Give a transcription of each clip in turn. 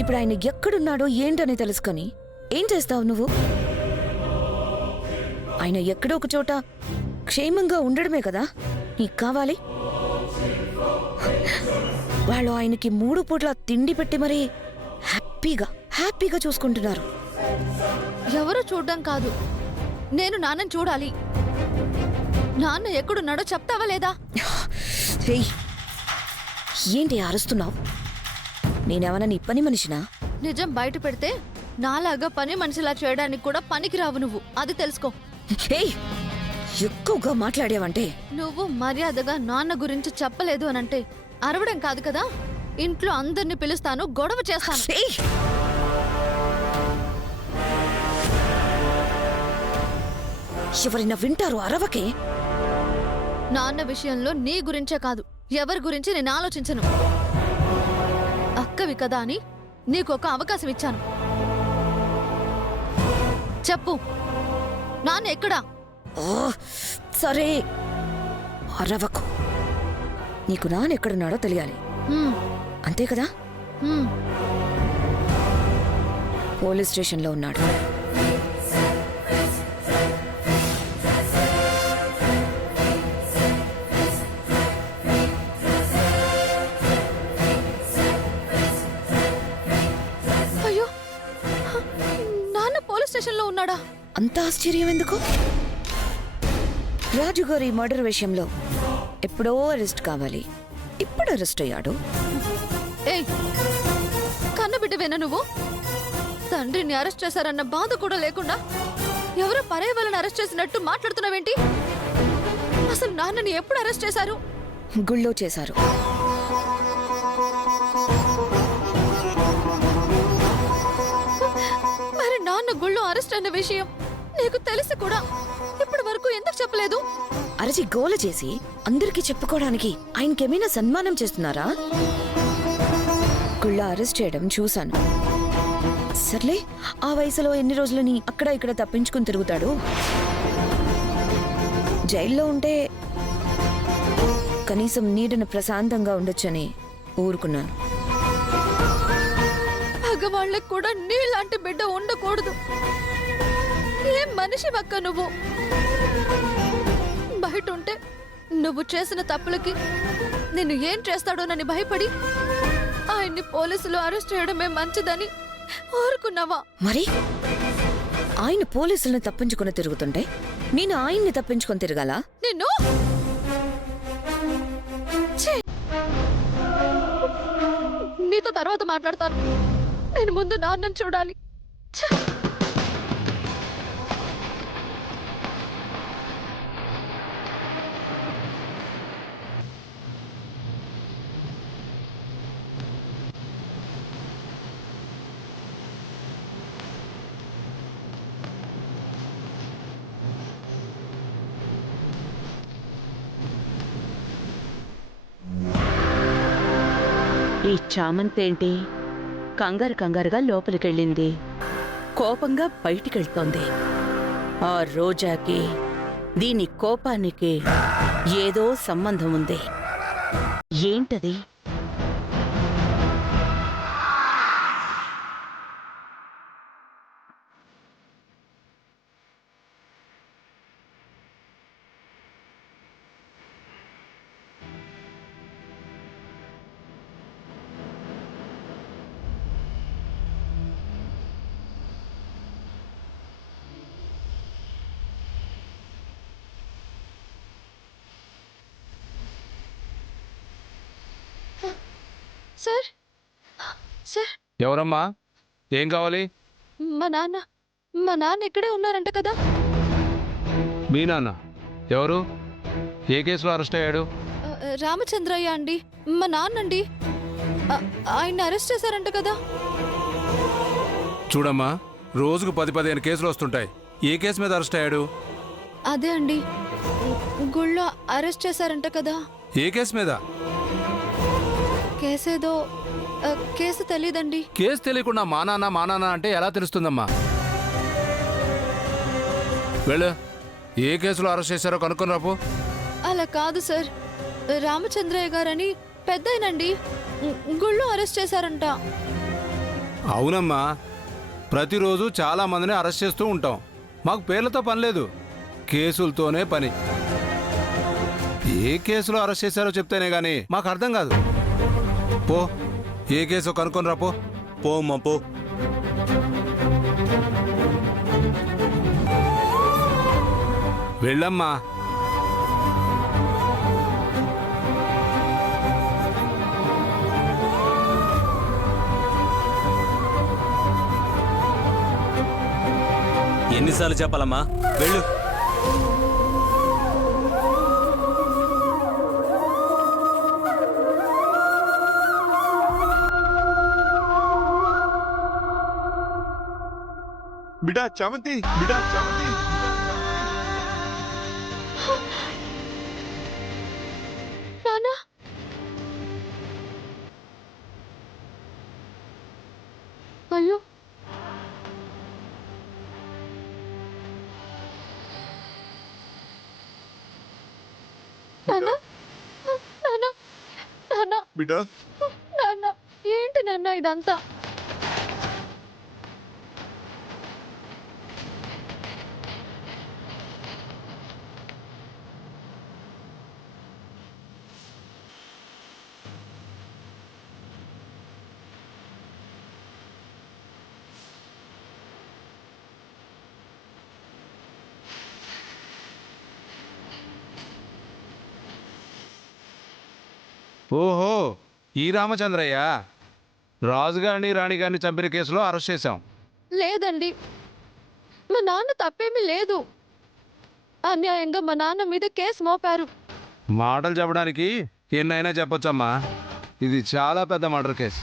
ఇప్పుడు ఆయన ఎక్కడున్నాడో ఏంటని తెలుసుకొని ఏం చేస్తావు నువ్వు? ఆయన ఎక్కడో ఒక చోట క్షేమంగా ఉండడమే కదా నీకు కావాలి. వాళ్ళు ఆయనకి 3 పూట్ల తిండి పెట్టి మరీ హ్యాపీగా చూసుకుంటున్నారు. ఎవరు చూడ్డం కాదు, నేను నాన్నని చూడాలి. నాన్న ఎక్కడున్నాడో చెప్తావా లేదా? ఏంటి అరుస్తున్నావు? నేనేమన్నా నీ పని మనిషినా? నిజం బయట పెడితే నాలాగా పని మనిషిలా చేయడానికి కూడా పనికిరావు నువ్వు, అది తెలుసుకో. ఎక్కువగా మాట్లాడావంటే నువ్వు మర్యాదగా నాన్న గురించి చెప్పలేదు అనంటే అరవడం కాదు కదా, ఇంట్లో అందరిని పిలుస్తాను, గొడవ చేస్తాను. ఎవరైనా వింటారు, అరవకే. నాన్న విషయంలో నీ గురించే కాదు, ఎవరి గురించి నేను ఆలోచించను. అక్కవి కదా అని నీకొక అవకాశం ఇచ్చాను. చెప్పు, నాన్న ఎక్కడా? సరే, అరవకు. నీకు నాన్నెక్కడున్నాడో తెలియాలి, అంతే కదా? పోలీస్ స్టేషన్లో ఉన్నాడు. అయ్యో, నాన్న పోలీస్ స్టేషన్లో ఉన్నాడా? అంత ఆశ్చర్యం ఎందుకు? రాజుగారి మర్డర్ విషయంలో ఎప్పుడో అరెస్ట్ కావాలి, ఇప్పుడు అరెస్ట్ అయ్యాడు. ఏయ్, కన్నబిడ్డవేనా నువ్వు? తండ్రిని అరెస్ట్ చేశారన్న బాధ కూడా లేకుండా ఎవరో పరాయి వాళ్ళని అరెస్ట్ చేసినట్టు మాట్లాడుతున్నావేంటి? అసలు నాన్నని ఎప్పుడు అరెస్ట్ చేశారు? గుళ్ళో చేశారు. మరి నాన్న గుళ్ళో అరెస్ట్ అయిన విషయం నీకు తెలిసి కూడా ఇప్పటి వరకు ఎందుకు చెప్పలేదు? అరచి గోల చేసి అందరికీ చెప్పుకోవడానికి ఆయనకేమైనా సన్మానం చేస్తున్నారా? గుళ్ళ అరెస్ట్ చేయడం చూశాను. సర్లే, ఆ వయసులో ఎన్ని రోజులని అక్కడ ఇక్కడ తప్పించుకుని తిరుగుతాడు. జైల్లో ఉంటే కనీసం నీడను ప్రశాంతంగా ఉండొచ్చని ఊరుకున్నాను. మగవాళ్ళకి కూడా నీలాంటి బిడ్డ ఉండకూడదు. ఏం మనిషి అక్క నువ్వు? బయట ఉంటే నువ్వు చేసిన తప్పులకి నిన్ను ఏం చేస్తాడోనని భయపడి ఆయన్ని పోలీసులు అరెస్ట్ చేయడమే మంచిదని ఊరుకున్నావా? మరి ఆయన పోలీసులను తప్పించుకుని తిరుగుతుంటే నేను ఆయన్ని తప్పించుకొని తిరగాల? నిన్ను నీతో తర్వాత మాట్లాడతాను. నేను ముందు నాన్నని చూడాలి. ఈ చామంతేంటి కంగారుగా లోపలికెళ్ళింది, కోపంగా బయటికెళ్తోంది. ఆ రోజాకి దీని కోపానికి ఏదో సంబంధం ఉంది. ఏంటది? సార్, సార్, ఎవరమ్మా? ఏం కావాలి? మా నాన్న ఇక్కడే ఉన్నారంట కదా? మీ నాన్న ఎవరు? ఏ కేసులో అరెస్ట్ అయ్యాడు? రామచంద్రయ్య అండి, మా నాన్నండి. ఆయన అరెస్ట్ చేశారంట కదా? చూడమ్మా, రోజుకు 10-15 కేసులు వస్తుంటాయి. ఏ కేసు మీద అరెస్ట్ అయ్యాడు? అదే అండి, గుళ్ళో అరెస్ట్ చేశారంట కదా? ఏ కేసు మీద? కేసేదో కేసు తెలీదండి. కేసు తెలియకుండా మా నాన్న అంటే ఎలా తెలుస్తుందమ్మా? వెళ్ళు, ఏ కేసులో అరెస్ట్ చేశారో కనుక్కొని రాపో. అలా కాదు సార్, రామచంద్రయ్య గారని పెద్దయినండి గుళ్ళో అరెస్ట్ చేశారంట. అవునమ్మా, ప్రతిరోజు చాలా మందిని అరెస్ట్ చేస్తూ ఉంటాం. మాకు పేర్లతో పని లేదు, కేసులతోనే పని. ఏ కేసులో అరెస్ట్ చేశారో చెప్తేనే గానీ మాకు అర్థం కాదు. పో, ఏ కేసు కనుక్కొని రా. పో అమ్మా, పో. వెళ్ళమ్మా. ఎన్నిసార్లు చెప్పాలమ్మా, వెళ్ళు. బిడా చామంతి, బిడా చామంతి. నానా అయ్యో నానా నానా నానా బిడా నాన్న ఏంటి నాన్న ఇదంతా? ఓహో, ఈ రామచంద్రయ్య రాజుగారిని రాణిగారిని చంపిన కేసులో అరెస్ట్ చేశాం. లేదండి, మా నాన్న తప్పేమీ లేదు. అన్యాయంగా మా నాన్న మీద కేసు మోపారు. మాటలు చెప్పడానికి ఎన్నైనా చెప్పొచ్చమ్మా, ఇది చాలా పెద్ద మర్డర్ కేసు.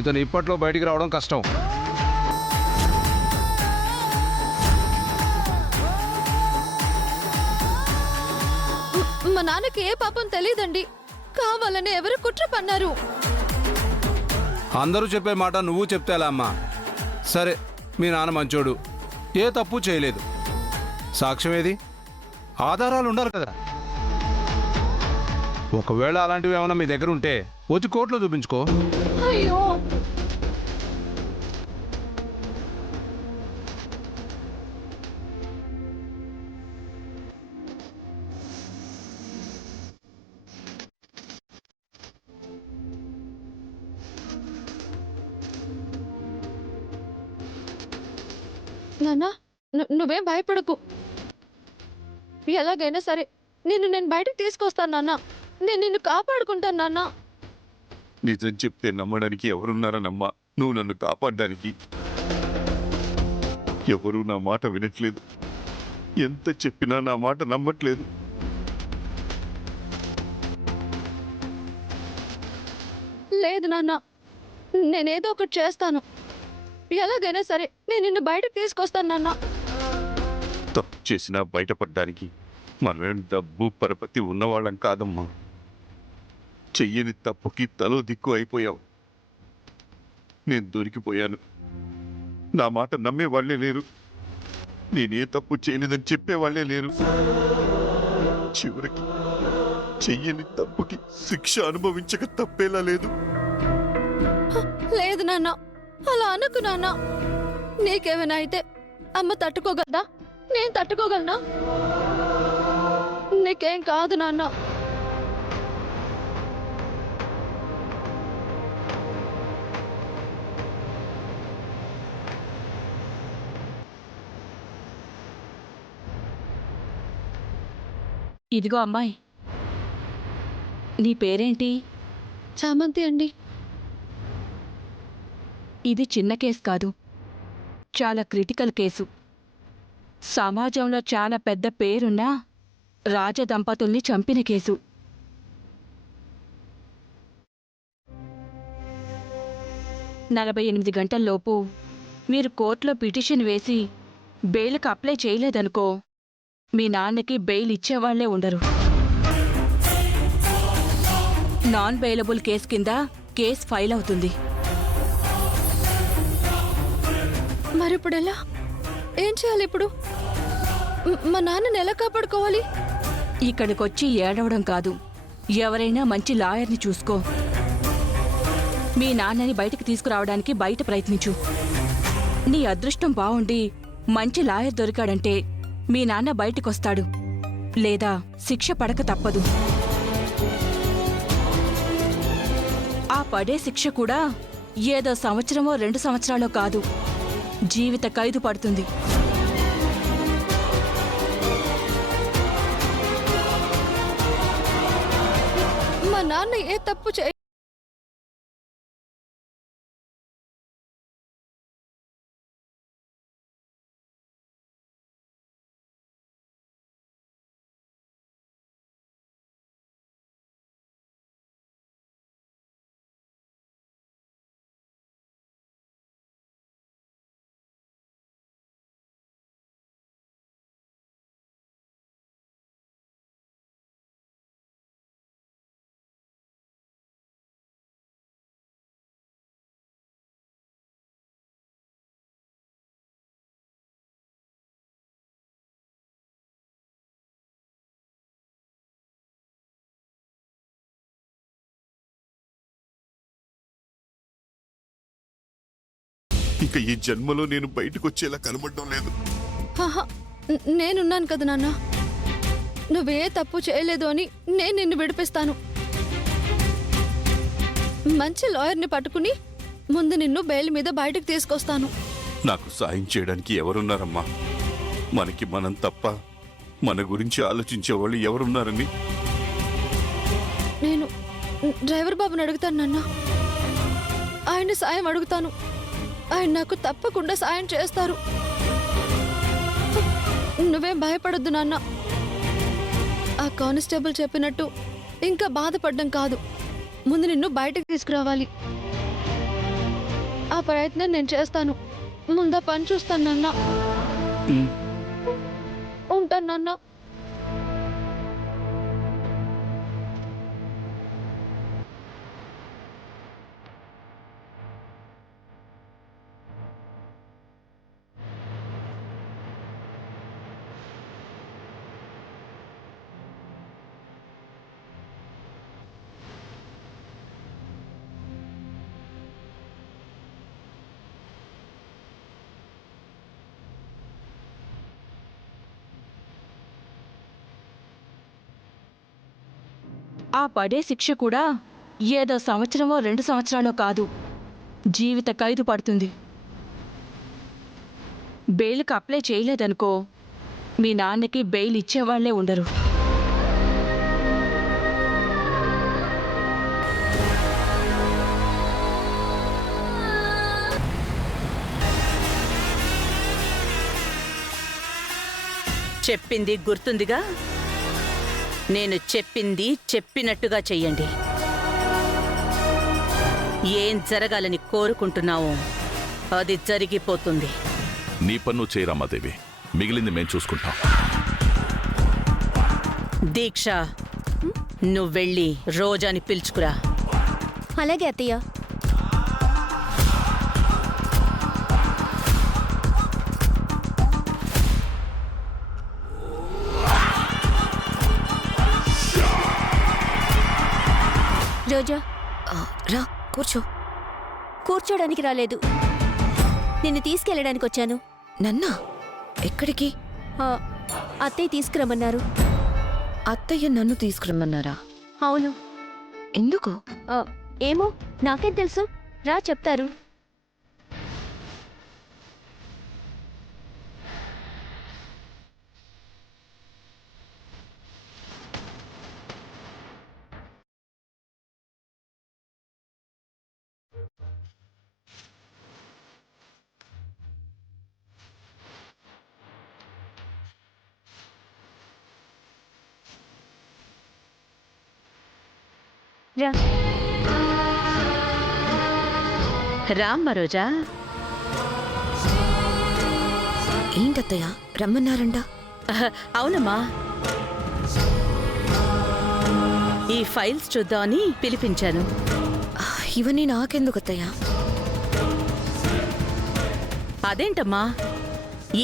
ఇతను ఇప్పట్లో బయటికి రావడం కష్టం. మా నాన్నకి ఏ పాపం తెలియదండి, కావాలని ఎవరు కుట్ర పన్నారు. అందరూ చెప్పే మాట నువ్వు చెప్తే ఎలా అమ్మా? సరే, మీ నాన్న మంచోడు, ఏ తప్పు చేయలేదు. సాక్ష్యం ఏది? ఆధారాలు ఉండాలి కదా. ఒకవేళ అలాంటివి ఏమైనా మీ దగ్గర ఉంటే వచ్చి కోర్టులో చూపించుకో. అయ్యో నాన్న, నువ్వేం భయపడకు. ఎలాగైనా సరే నేను బయటకు తీసుకొస్తాను నాన్న. నేను నిన్ను కాపాడుకుంటాను నాన్న. నిజం చెప్తే నమ్మడానికి ఎవరున్నారనమ్మా? నువ్వు నన్ను కాపాడడానికి. ఎవరూ నా మాట వినట్లేదు. ఎంత చెప్పినా నా మాట నమ్మట్లేదు. లేదు నాన్న, నేనేదో ఒకటి చేస్తాను. ఎలాగైనా సరే నేను నిన్ను బయటకు తీసుకొస్తాను నాన్న. తప్పు చేసినా బయటపడ్డానికి మనమేం డబ్బు పరపతి ఉన్నవాళ్ళం కాదమ్మా. చెయ్యని తప్పుకి తలో దిక్కు అయిపోయావు. నేను దొరికిపోయాను. నా మాట నమ్మేవాళ్లే లేరు. నేనే తప్పు చేయలేదని చెప్పేవాళ్లే లేరు. చివరికి చెయ్యని తప్పుకి శిక్ష అనుభవించక తప్పేలా లేదు. లేదు నాన్న, అలా అనకు నాన్న. నీకేమైనా అయితే అమ్మ తట్టుకోగలదా? నేను తట్టుకోగలనా? నీకేం కాదు నాన్న. ఇదిగో అమ్మాయి, నీ పేరేంటి? చామంతి అండి. ఇది చిన్న కేసు కాదు, చాలా క్రిటికల్ కేసు. సమాజంలో చాలా పెద్ద పేరున్న రాజదంపతుల్ని చంపిన కేసు. నలభై 48 గంటల్లోపు మీరు కోర్టులో పిటిషన్ వేసి బెయిల్కి అప్లై చేయలేదనుకో, మీ నాన్నకి బెయిల్ ఇచ్చేవాళ్లే ఉండరు. నాన్ బెయిలబుల్ కేసు కింద కేసు ఫైల్ అవుతుంది. మరిప్పుడు ఎలా? ఏం చేయాలి ఇప్పుడు? మా నాన్నని ఎలా కాపాడుకోవాలి? ఇక్కడికొచ్చి ఏడవడం కాదు, ఎవరైనా మంచి లాయర్ని చూసుకో. మీ నాన్నని బయటికి తీసుకురావడానికి బయట ప్రయత్నించు. నీ అదృష్టం బావుండి మంచి లాయర్ దొరికాడంటే మీ నాన్న బయటికొస్తాడు, లేదా శిక్ష పడక తప్పదు. ఆ పడే శిక్ష కూడా ఏదో సంవత్సరమో 2 సంవత్సరాలో కాదు, జీవిత ఖైదు పడుతుంది. మా నాన్న ఏ తప్పు చేయ ఇక ఈ జన్మలో నేను బయటకు వచ్చేలా కనబడడం లేదు. ఆహా, నేనున్నాను కదా నాన్న. నువ్వే తప్పు చేయలేదు అని నేను నిన్ను విడిపిస్తాను. మంచి లాయర్ని పట్టుకుని ముందు నిన్ను బెయిల్ మీద బయటకు తీసుకొస్తాను. నాకు సాయం చేయడానికి ఎవరున్నారమ్మా? మనకి మనం తప్ప మన గురించి ఆలోచించేవాళ్ళు ఎవరున్నారని. నేను డ్రైవర్ బాబుని అడుగుతాను నాన్న. ఆయన సాయం అడుగుతాను. ఆయన నాకు తప్పకుండా సాయం చేస్తారు. నువ్వేం భయపడొద్దు నాన్న. ఆ కానిస్టేబుల్ చెప్పినట్టు ఇంకా బాధపడ్డం కాదు, ముందు నిన్ను బయటకు తీసుకురావాలి. ఆ ప్రయత్నం నేను చేస్తాను. ముందా పని చూస్తాను నాన్న. ఉంటాను నాన్న. ఆ పడే శిక్ష కూడా ఏదో సంవత్సరమో 2 సంవత్సరాలో కాదు, జీవిత ఖైదు పడుతుంది. బెయిల్కి అప్లై చేయలేదనుకో, మీ నాన్నకి బెయిల్ ఇచ్చేవాళ్లే ఉండరు. చెప్పింది గుర్తుందిగా? నేను చెప్పింది చెప్పినట్టుగా చెయ్యండి. ఏం జరగాలని కోరుకుంటున్నావో అది జరిగిపోతుంది. నీ పన్ను చేయరామాదేవి, మిగిలింది మేం చూసుకుంటాం. దీక్ష, నువ్వెళ్ళి రోజాని పిలుచుకురా. అలాగే అత్తయ్య. రోజా, రా కూర్చో. కూర్చోడానికి రాలేదు, నిన్ను తీసుకెళ్ళడానికి వచ్చాను. నన్నా? ఎక్కడికి? అత్తయ్య తీసుకురమ్మన్నారు. అత్తయ్య నన్ను తీసుకురమ్మన్నారా? అవును. ఎందుకు? ఏమో, నాకేం తెలుసు. రా చెప్తారు. రా. రామ్మ రోజా. ఏంటత్తయ్య రమ్మన్నారంట? అవునమ్మా, ఈ ఫైల్స్ చూద్దామని పిలిపించాను. ఇవన్నీ నాకెందుకు అత్తయ్య? అదేంటమ్మా,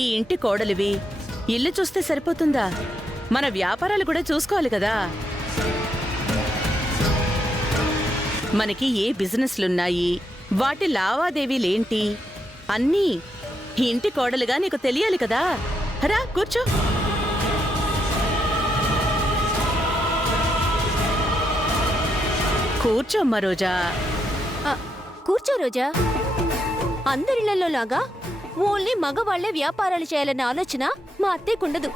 ఈ ఇంటి కోడలివి, ఇల్లు చూస్తే సరిపోతుందా? మన వ్యాపారాలు కూడా చూసుకోవాలి కదా. మనకి ఏ బిజినెస్లున్నాయి, వాటి లావాదేవీలేంటి అన్నీ ఇంటి కోడలుగా నీకు తెలియాలి కదా. రా కూర్చో. కూర్చోమ్మా రోజా. కూర్చో రోజా. అందరిళ్లలో లాగా ఓన్లీ మగవాళ్లే వ్యాపారాలు చేయాలన్న ఆలోచన మా అత్తయ్యకుండదు.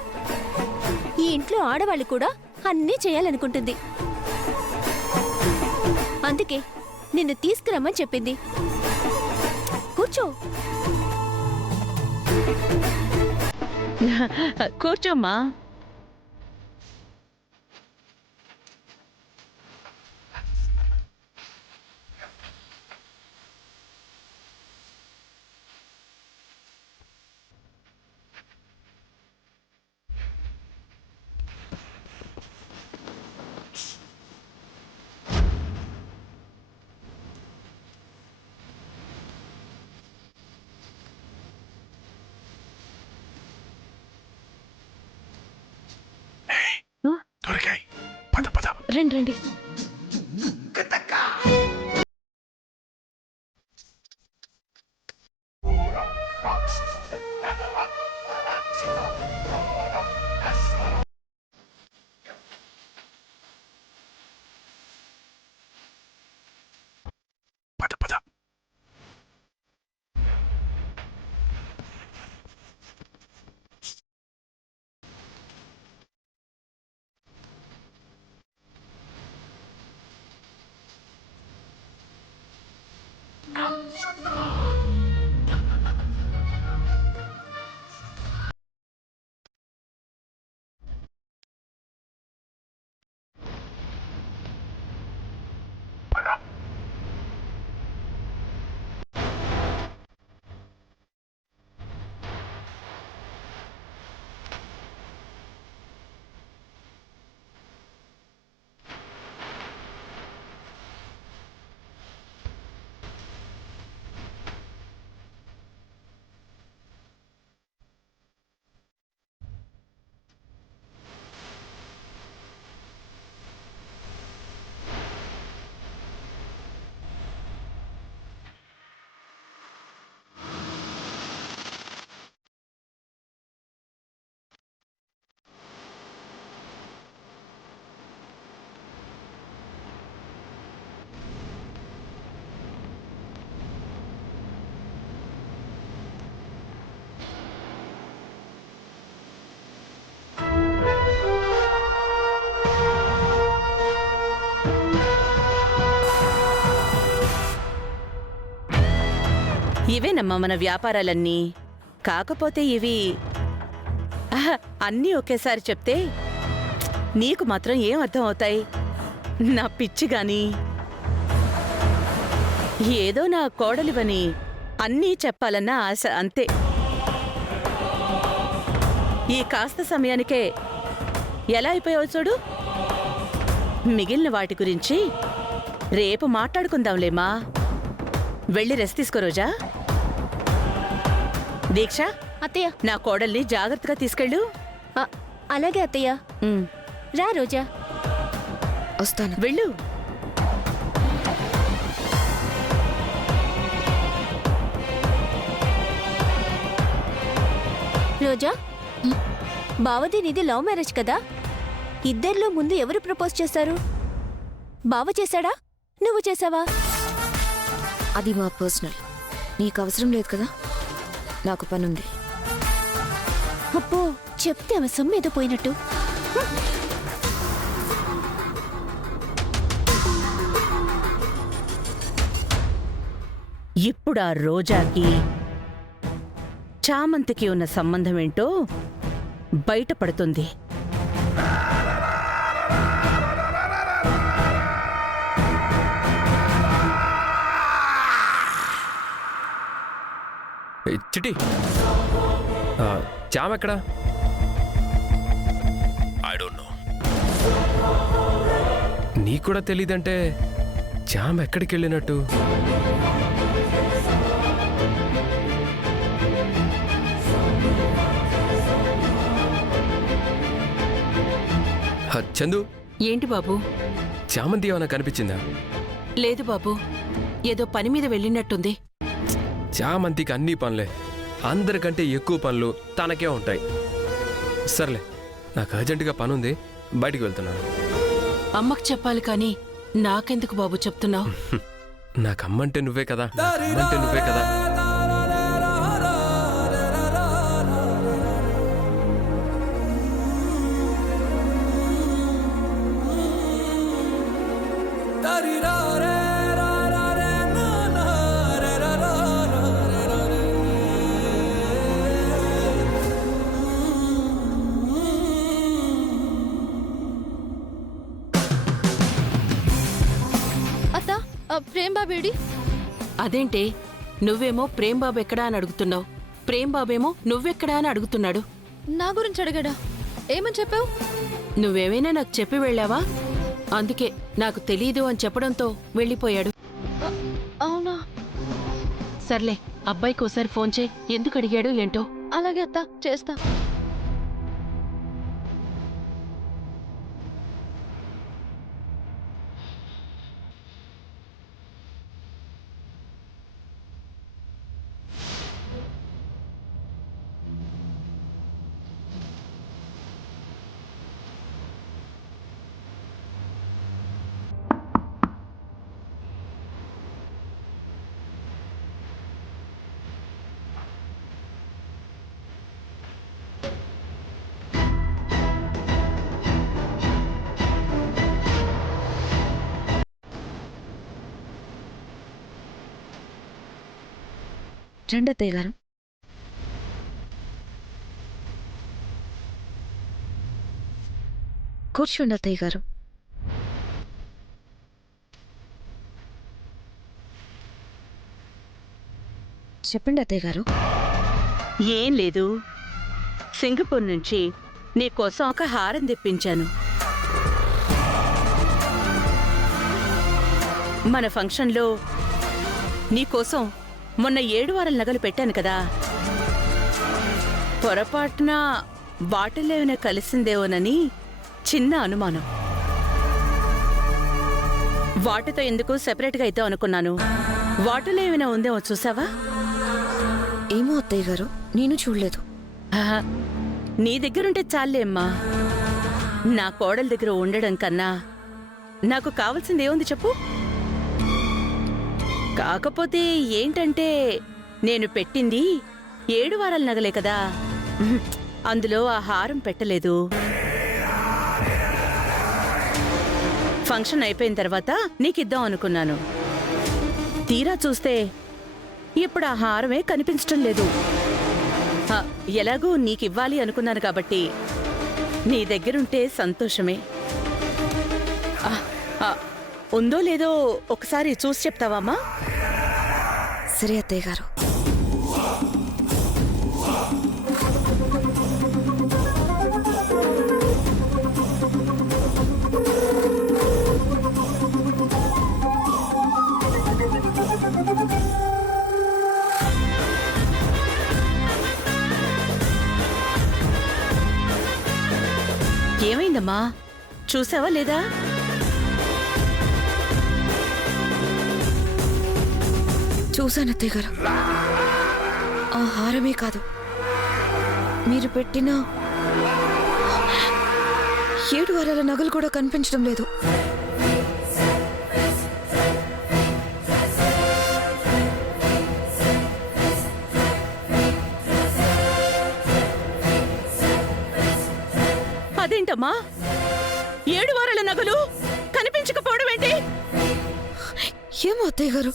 ఈ ఇంట్లో ఆడవాళ్ళు కూడా అన్నీ చేయాలనుకుంటుంది. అందుకే నిన్ను తీసుకురమ్మని చెప్పింది. కూర్చో. కూర్చోమ్మా. రండి రండి. ఇవేనమ్మా మన వ్యాపారాలన్నీ. కాకపోతే ఇవి అన్నీ ఒకేసారి చెప్తే నీకు మాత్రం ఏం అర్థం అవుతాయి? నా పిచ్చి గాని. ఏదో నా కోడలివని అన్నీ చెప్పాలన్న ఆశ అంతే. ఈ కాస్త సమయానికే ఎలా అయిపోయావు చూడు. మిగిలిన వాటి గురించి రేపు మాట్లాడుకుందాంలేమా. వెళ్ళి రెస్ట్ తీసుకో రోజా. దీక్ష, అత్తయ్య. నా కోడల్ని జాగ్రత్తగా తీసుకెళ్ళు. అలాగే అత్తయ్య. రా రోజా. వస్తాను. వెళ్ళు. రోజా, బావది నీది లవ్ మ్యారేజ్ కదా. ఇద్దరిలో ముందు ఎవరు ప్రపోజ్ చేశారు? బావ చేశాడా, నువ్వు చేసావా? అది మా పర్సనల్. నీకు అవసరం లేదు కదా. నాకు పనుంది. అప్పో, చెప్తే ఆమె సొమ్మేదో పోయినట్టు. ఇప్పుడా రోజాకి చామంతికి ఉన్న సంబంధం ఏంటో బయటపడుతుంది. చిట్టి, చామ్ ఎక్కడా? I don't know. నీకు కూడా తెలీదంటే చామ్ ఎక్కడికి వెళ్ళినట్టు? చందు, ఏంటి బాబు? చామంతి ఏమైనా కనిపించిందా? లేదు బాబు, ఏదో పని మీద వెళ్ళినట్టుంది. చామంతికి అన్ని పనులే, అందరికంటే ఎక్కువ పనులు తనకే ఉంటాయి. సర్లే, నాకు అర్జెంటుగా పని ఉంది, బయటికి వెళ్తున్నాను. అమ్మకు చెప్పాలి కానీ నాకెందుకు బాబు చెప్తున్నావు? నాకు అమ్మంటే నువ్వే కదా, అమ్మంటే నువ్వే కదా. అత్త, ప్రేమ్ బాబేడి? అదేంటి, నువ్వేమో ప్రేమ్ బాబు ఎక్కడా అని అడుగుతున్నావు, ప్రేమ్ బాబేమో నువ్వెక్కడా అని అడుగుతున్నాడు. నా గురించి అడిగాడా? ఏమని చెప్పావు? నువ్వేమైనా నాకు చెప్పి వెళ్ళావా? అందుకే నాకు తెలీదు అని చెప్పడంతో వెళ్ళిపోయాడు. అవునా? సర్లే, అబ్బాయికి ఒకసారి ఫోన్ చేయి, ఎందుకు అడిగాడు ఏంటో. అలాగే అత్త, చేస్తా. రండి అత్తయ్య గారు. కూర్చోండి అత్తయ్య గారు. చెప్పండి అత్తయ్య గారు. ఏం లేదు, సింగపూర్ నుంచి నీకోసం ఒక హారం తెప్పించాను. మన ఫంక్షన్లో నీకోసం మొన్న 7 వారాల నగలు పెట్టాను కదా, పొరపాటున వాటిల్లో ఏమైనా కలిసిందేమోనని చిన్న అనుమానం. వాటితో ఎందుకు సెపరేట్గా ఇద్దాం అనుకున్నాను. వాటిలో ఏమైనా ఉందేమో చూసావా? ఏమో అత్తయ్య గారు, నేను చూడలేదు. ఆహా, నీ దగ్గరుంటే చాలే అమ్మా. నా కోడల దగ్గర ఉండడం కన్నా నాకు కావాల్సింది ఏముంది చెప్పు? కాకపోతే ఏంటంటే, నేను పెట్టింది 7 వారాల నగలే కదా, అందులో ఆ హారం పెట్టలేదు. ఫంక్షన్ అయిపోయిన తర్వాత నీకిద్దాం అనుకున్నాను. తీరా చూస్తే ఇప్పుడు ఆ హారమే కనిపించటం లేదు. ఎలాగూ నీకివ్వాలి అనుకున్నాను కాబట్టి నీ దగ్గరుంటే సంతోషమే. ఉందో లేదో ఒకసారి చూసి చెప్తావామ్మా? సరే అత్తయ్య గారు. ఏమైందమ్మా, చూసావా లేదా? చూశాను అత్తయ్య గారు. ఆ హారమే కాదు, మీరు పెట్టిన 7 వారాల నగలు కూడా కనిపించడం లేదు. అదేంటమ్మా, 7 వారాల నగలు కనిపించకపోవడం ఏంటి? ఏమో అత్తయ్య గారు,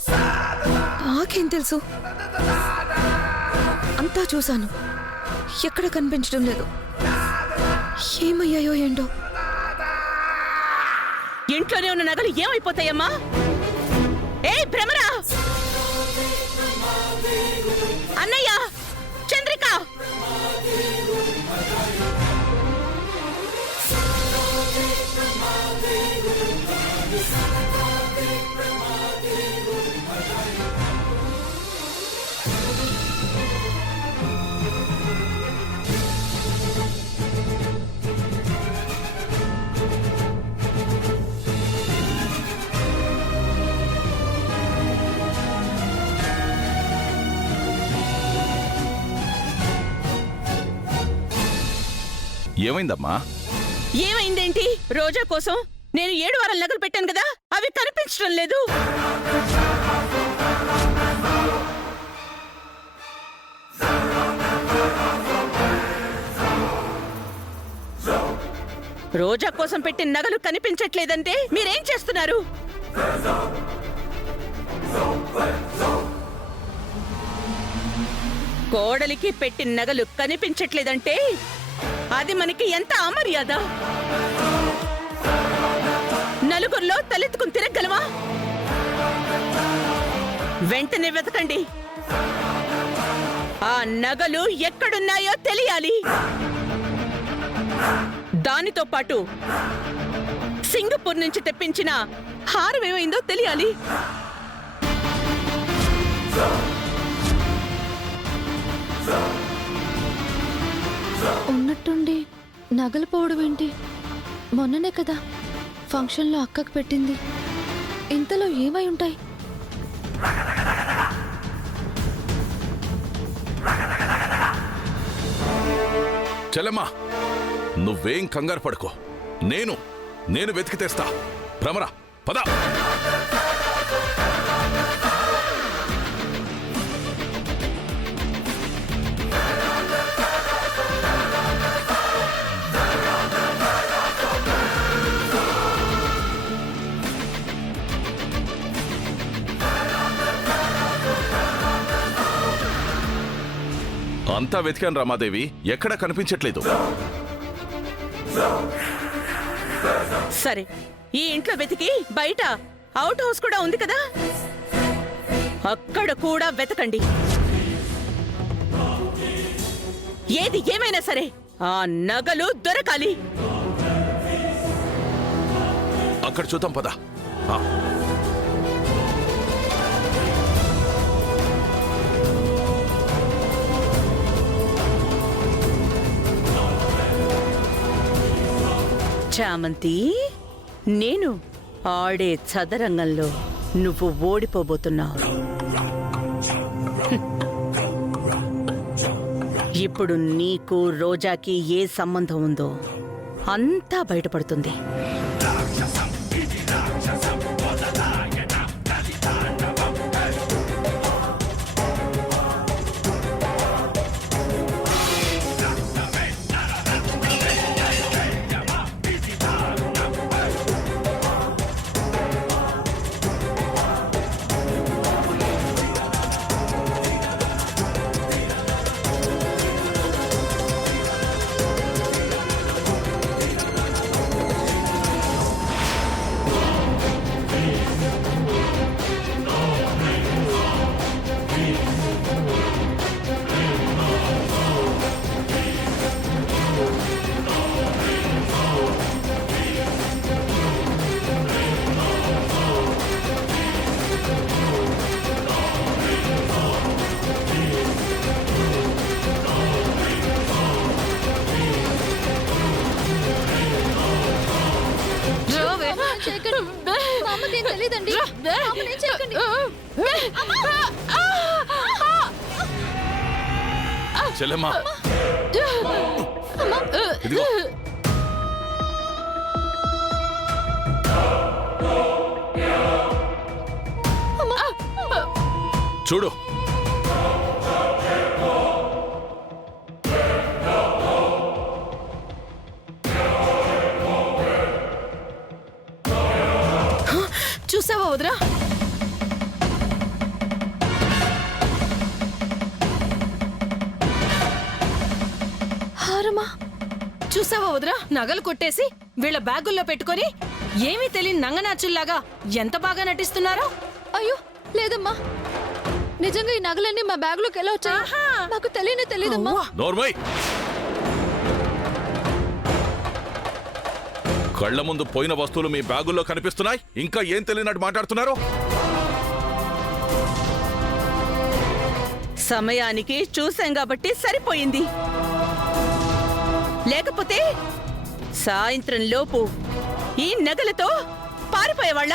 నాకేం తెలుసు. అంతా చూశాను, ఎక్కడ కనిపించడం లేదు. ఏమయ్యాయో ఏంటో. ఇంట్లోనే ఉన్న నగలు ఏమైపోతాయమ్మా? ఏ భ్రమరా! అన్నయ్య, చంద్రిక! ఏమైందమ్మా? ఏమైందేంటి? రోజా కోసం నేను 7 వారాల నగలు పెట్టాను కదా, అవి కనిపించడం లేదు. రోజా కోసం పెట్టిన నగలు కనిపించట్లేదంటే మీరేం చేస్తున్నారు? కోడలికి పెట్టిన నగలు కనిపించట్లేదంటే అది మనకి ఎంత అమర్యాద. నలుగురిలో తలెత్తుకుని తిరగలమా? వెంటనే వెతకండి. ఆ నగలు ఎక్కడున్నాయో తెలియాలి. దానితో పాటు సింగపూర్ నుంచి తెప్పించిన హారం ఏమైందో తెలియాలి. ఉన్నట్టుండి నగలు పోవడం ఏంటి? మొన్ననే కదా ఫంక్షన్లో అక్కకు పెట్టింది. ఇంతలో ఏమై ఉంటాయి? చెల్లెమ్మా, నువ్వేం కంగారు పడుకో. నేను వెతికి తెస్తా. భ్రమరా, పద. అంతా వెతికాను రమాదేవి, ఎక్కడా కనిపించట్లేదు. సరే, ఈ ఇంట్లో వెతికి బయట అవుట్ హౌస్ కూడా ఉంది కదా, అక్కడ కూడా వెతకండి. ఏది ఏమైనా సరే ఆ నగలు దొరకాలి. అక్కడ చూద్దాం, పద. చామంతి, నేను ఆడే చదరంగంలో నువ్వు ఓడిపోబోతున్నావు. ఇప్పుడు నీకు రోజాకి ఏ సంబంధం ఉందో అంతా బయటపడుతుంది. మా అమ్మకేం తెలీదండి. అమ్మనేం చేయకండి. చెల్లెమ్మా, ఇదిగో. చూడు, చూసావా వదరా? హారమా? చూసావా వదరా? నగలు కొట్టేసి వీళ్ళ బ్యాగుల్లో పెట్టుకొని ఏమీ తెలియని నంగనాచుల్లాగా ఎంత బాగా నటిస్తున్నారో. అయ్యో లేదమ్మా, నిజంగా ఈ నగలన్నీ మా బ్యాగులోకి ఎలా వచ్చాయి? నాకు తెలియదమ్మా. నోర్మై, కళ్ళ ముందు పోయిన వస్తువులు మీ బ్యాగుల్లో కనిపిస్తున్నాయి, ఇంకా ఏం తెలియనట్టు మాట్లాడుతున్నారు? సమయానికి చూసాం కాబట్టి సరిపోయింది. లేకపోతే సాయంత్రం లోపు ఈ నగలతో పారిపోయేవాళ్ళ?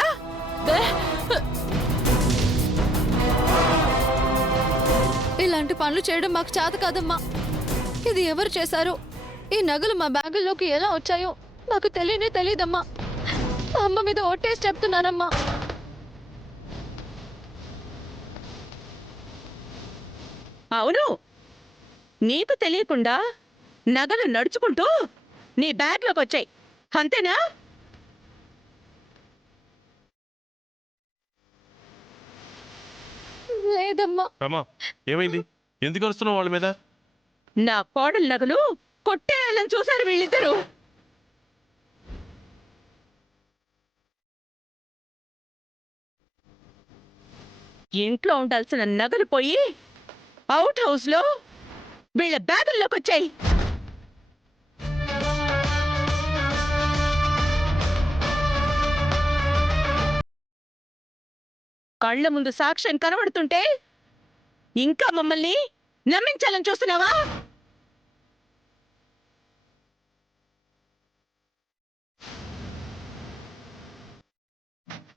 ఇలాంటి పనులు చేయడం మాకు చేత కాదమ్మా. ఇది ఎవరు చేశారో, ఈ నగలు మా బ్యాగుల్లోకి ఎలా వచ్చాయో నాకు తెలియదమ్మా. అమ్మ మీద ఒట్టేసి చెప్తున్నానమ్మా. అవును, నీకు తెలియకుండా నగలు నడుచుకుంటూ నీ బ్యాగ్లోకి వచ్చాయి, అంతేనా? లేదమ్మా. ఏమైంది? ఎందుకు వస్తున్నావు వాళ్ళ మీద? నా కోడలు నగలు కొట్టేయాలని చూశారు వీళ్ళిద్దరూ. ఇంట్లో ఉండాల్సిన నగలు పోయి అవుట్ హౌస్ లో వీళ్ళ బ్యాగుల్లోకి వచ్చాయి. కళ్ళ ముందు సాక్ష్యం కనబడుతుంటే ఇంకా మమ్మల్ని నమ్మించాలని చూస్తున్నావా?